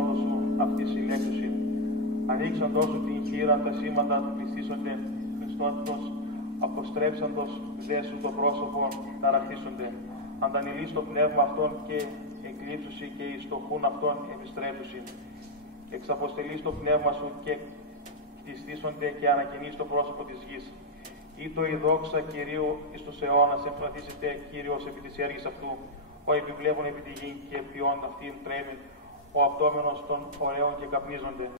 πρόοδο σου αυτή συλλέξωση. Ανοίξαντος σου την χείρα τα σήματα πληθύσονται, Χριστότητος, αποστρέψαντος δε σου το πρόσωπο ταραχθήσονται. Αντανειλείς το πνεύμα αυτών και εκλείψουσι και εις το χούν αυτών επιστρέψουσι. Εξαποστελείς το πνεύμα σου και κτιστήσονται και ανακοινείς το πρόσωπο της γης. Ήτο η δόξα Κυρίου εις τους αιώνας εμφανίζεται Κύριος επί της έργης αυτού, ο επιβλέπων επί τη γη και ποιόν αυτήν τρέμει, ο απτόμενος των ωραίων και καπνίζονται.